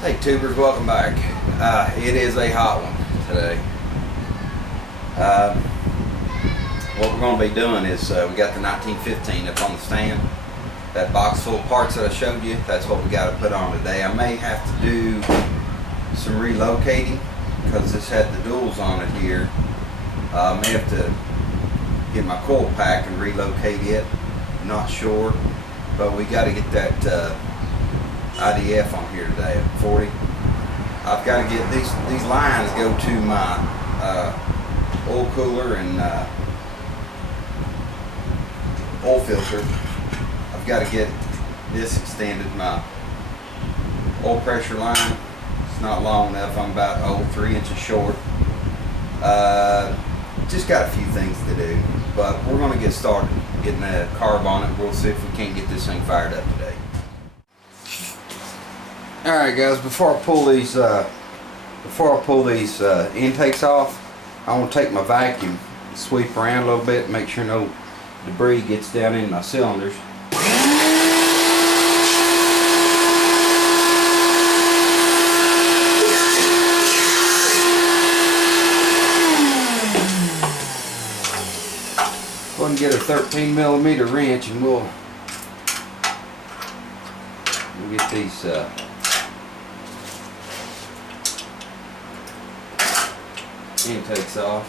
Hey tubers, welcome back. It is a hot one today. What we're going to be doing is we got the 1915 up on the stand. That box full of parts that I showed you, that's what we got to put on today. I may have to do some relocating because this had the duals on it here. I may have to get my coil pack and relocate it. I'm not sure, but we got to get that IDF on here today at 40. I've got to get these lines go to my oil cooler and oil filter. I've got to get this extended. My oil pressure line, it's not long enough. I'm about 3 inches short. Just got a few things to do, but we're going to get started getting a carb on it. We'll see if we can't get this thing fired up today. Alright guys, before I pull these intakes off, I want to take my vacuum, sweep around a little bit, make sure no debris gets down in my cylinders. Go ahead and get a 13mm wrench and we'll get these intakes off.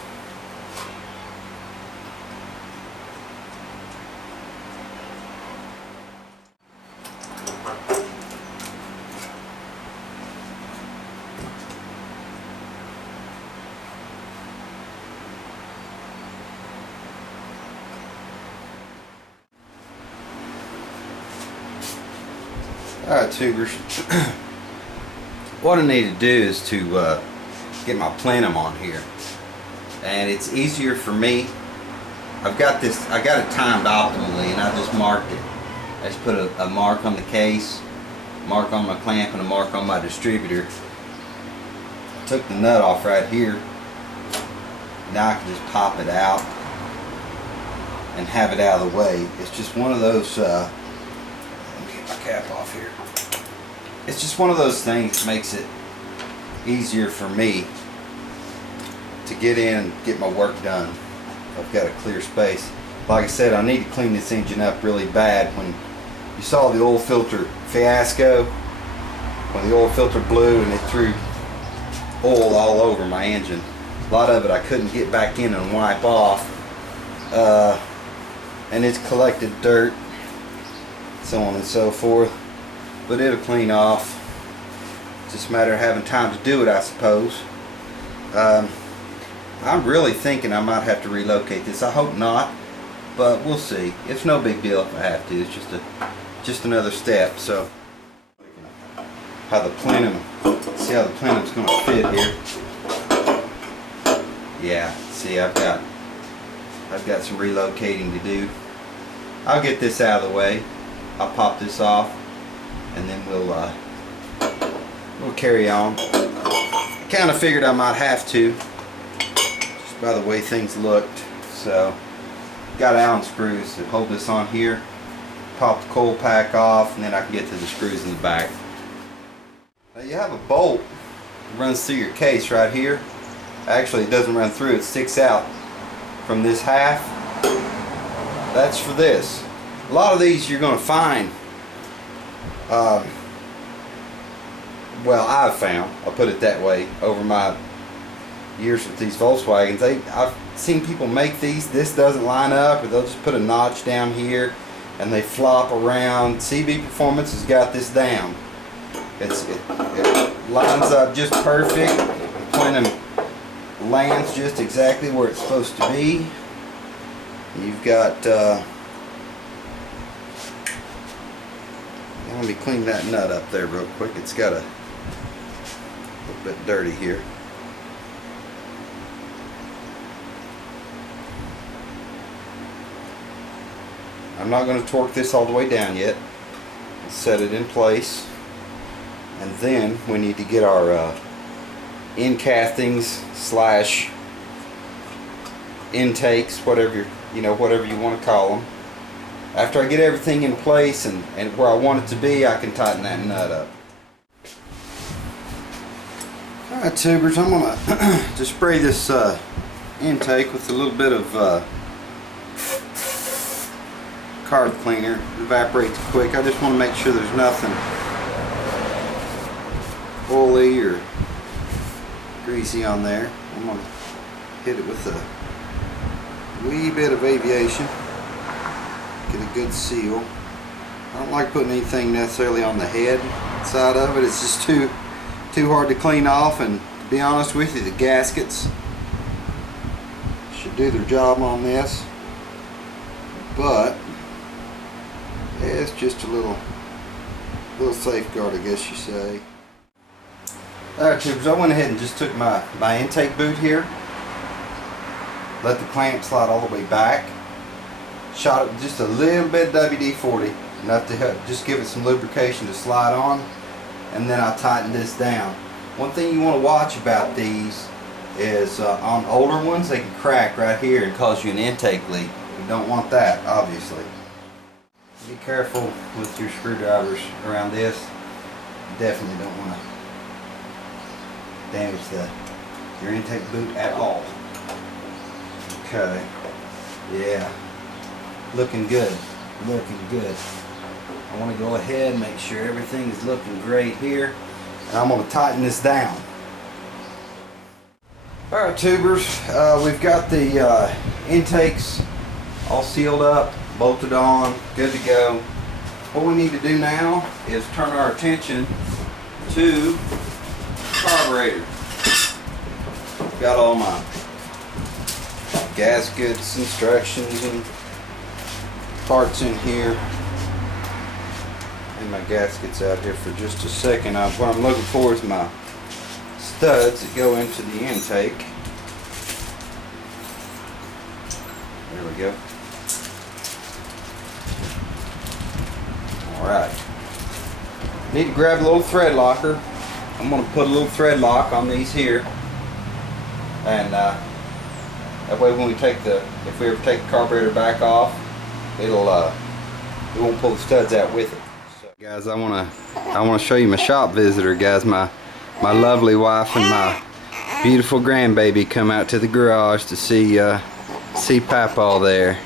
Alright tubers, what I need to do is to get my plenum on here, and it's easier for me. I got it timed optimally, and I just marked it. I just put a mark on the case, mark on my clamp, and a mark on my distributor. I took the nut off right here. Now I can just pop it out and have it out of the way. It's just one of those let me get my cap off here. It's just one of those things that makes it easier for me to get in and get my work done. I've got a clear space. Like I said, I need to clean this engine up really bad. When you saw the oil filter fiasco, when the oil filter blew and it threw oil all over my engine, a lot of it I couldn't get back in and wipe off, and it's collected dirt, so on and so forth, but it'll clean off. It's just a matter of having time to do it, I suppose. I'm really thinking I might have to relocate this. I hope not, but we'll see. It's no big deal if I have to. It's just another step. So how the plenum, see how the plenum's going to fit here. Yeah, see, I've got some relocating to do. I'll get this out of the way. I'll pop this off, and then we'll carry on. I kind of figured I might have to, just by the way things looked. So, got Allen screws that hold this on here. Pop the coil pack off, and then I can get to the screws in the back. Now you have a bolt that runs through your case right here. Actually, it doesn't run through, it sticks out from this half. That's for this. A lot of these you're going to find, well, I've found, I'll put it that way, over my years with these Volkswagens, I've seen people make these. This doesn't line up, or they'll just put a notch down here and they flop around. CB Performance has got this down. It lines up just perfect. The plenum lands just exactly where it's supposed to be. You've got let me clean that nut up there real quick. It's got a little bit dirty here. I'm not going to torque this all the way down yet. Let's set it in place, and then we need to get our end castings slash intakes, whatever you want to call them. After I get everything in place and where I want it to be, I can tighten that nut up. Alright, tubers, I'm gonna just spray this intake with a little bit of carb cleaner. It evaporates quick. I just want to make sure there's nothing oily or greasy on there. I'm gonna hit it with a wee bit of aviation. Get a good seal. I don't like putting anything necessarily on the head side of it. It's just too hard to clean off, and to be honest with you, the gaskets should do their job on this, but it's just a little safeguard, I guess you say. Alright, tubers, I went ahead and just took my intake boot here, let the clamp slide all the way back, shot it with just a little bit of WD-40, enough to help just give it some lubrication to slide on, and then I tightened this down. One thing you want to watch about these is on older ones, they can crack right here and cause you an intake leak. You don't want that, obviously. Be careful with your screwdrivers around this. You definitely don't want to damage your intake boot at all. Okay, yeah, looking good, looking good. I want to go ahead and make sure everything is looking great here, and I'm going to tighten this down. Alright, tubers, we've got the intakes all sealed up, bolted on, good to go. What we need to do now is turn our attention to the carburetor. Got all my gaskets, instructions, and parts in here. And my gaskets out here for just a second. What I'm looking for is my studs that go into the intake. There we go. Alright. Need to grab a little thread locker. I'm going to put a little thread lock on these here. And that way when if we ever take the carburetor back off, it won't pull the studs out with it. So, guys, I want to show you my shop visitor, guys. My lovely wife and my beautiful grandbaby come out to the garage to see Papaw there.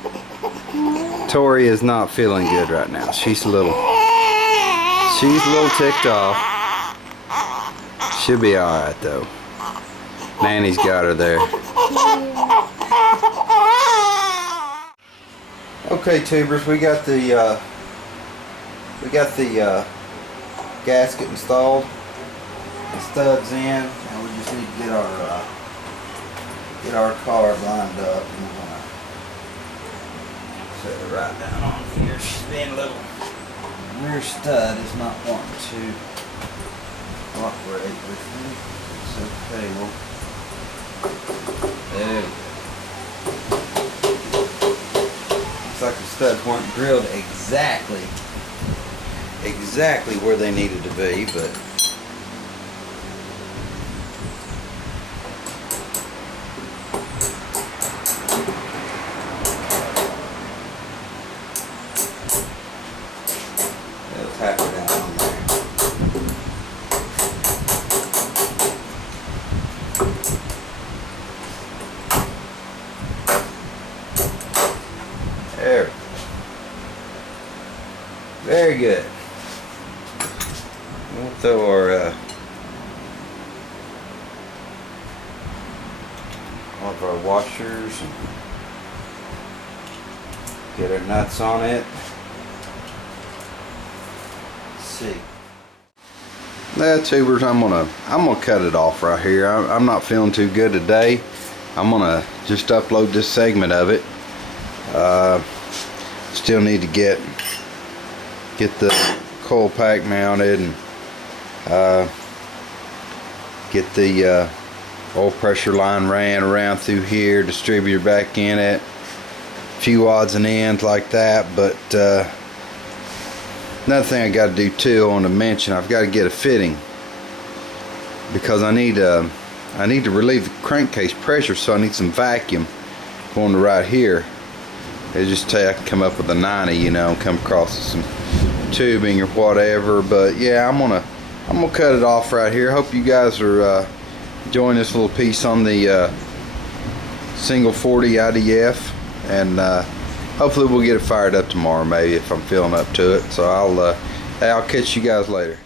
Tori is not feeling good right now. She's a little ticked off. She'll be alright though. Nanny's got her there. Okay, tubers, we got the gasket installed, the studs in, and we just need to get our carb lined up. And we're gonna set it right down on here. She's being a little rear stud is not wanting to cooperate with me. It's okay. Well, there we go. Looks like the studs weren't drilled exactly where they needed to be, but they'll tap it down on there. There. Very good. We'll throw our all of our washers and get our nuts on it. Let's see. That tubers, I'm gonna cut it off right here. I'm not feeling too good today. I'm gonna just upload this segment of it. Still need to get the coil pack mounted and get the oil pressure line ran around through here, distributor back in it, a few odds and ends like that. But another thing I got to do too, I want to mention, I've got to get a fitting because I need to relieve the crankcase pressure, so I need some vacuum going to right here. It just tell you I can come up with a 90, you know, come across some tubing or whatever. But yeah, I'm gonna cut it off right here. Hope you guys are enjoying this little piece on the single 40 IDF, and hopefully we'll get it fired up tomorrow, maybe, if I'm feeling up to it. So I'll catch you guys later.